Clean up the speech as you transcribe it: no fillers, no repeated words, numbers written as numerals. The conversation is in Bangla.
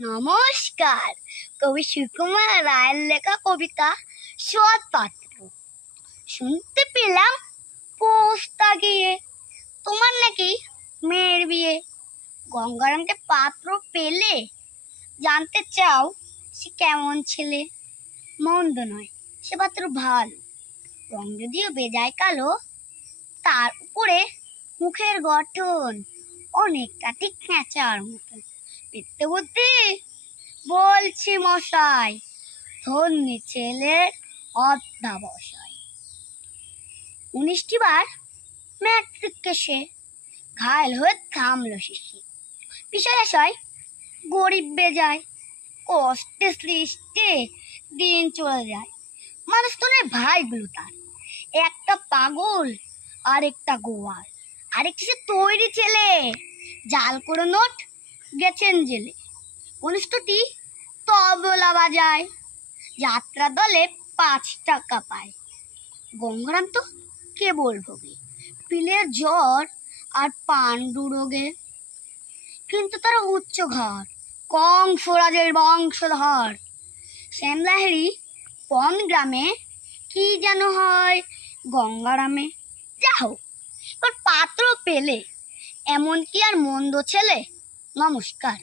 নমস্কার। কবি সুকুমার রায়ের লেখা কবিতা সৎ পাত্র। শুনতে পেলাম পোস্তা গিয়ে তোমার নাকি মেয়ের বিয়ে। গঙ্গারামকে পাত্র পেলে জানতে চাও সে কেমন ছেলে। মন্দ নয়, সে পাত্র ভালো, রং যদিও বেজায় কালো। তার উপরে মুখের গঠন অনেকটা ঠিক খেঁচার মতন। পেতে বুদ্ধি বলছি মশাই, ধন্যী ছেলের অধ্যাবসায়। 19টি বার ম্যাট্রিককে সে ঘায়ল হয়ে থামল শিশি। বিষয় আশয় গরিব বেজায়, কষ্টে সৃষ্টে দিন চলে যায়। মানুষ তো নয় ভাইগুলো তার, একটা পাগল আর একটা গোয়াল। আরেকটি সে তৈরি ছেলে, জাল করে নোট গেছেন জেলে। কনিষ্ঠটি তবলা বাজায়, যাত্রা দলে 5 টাকা পায়। গঙ্গারাম তো কেবল ভোগে পিলের জ্বর আর পাণ্ডু রোগে। কিন্তু তারা উচ্চ ঘর, কংসরাজের বংশধর। শ্যামলাহেরি পন গ্রামে কি যেন হয় গঙ্গারামে। যা হোক, এবার পাত্র পেলে এমন কি আর মন্দ ছেলে। নমস্কার।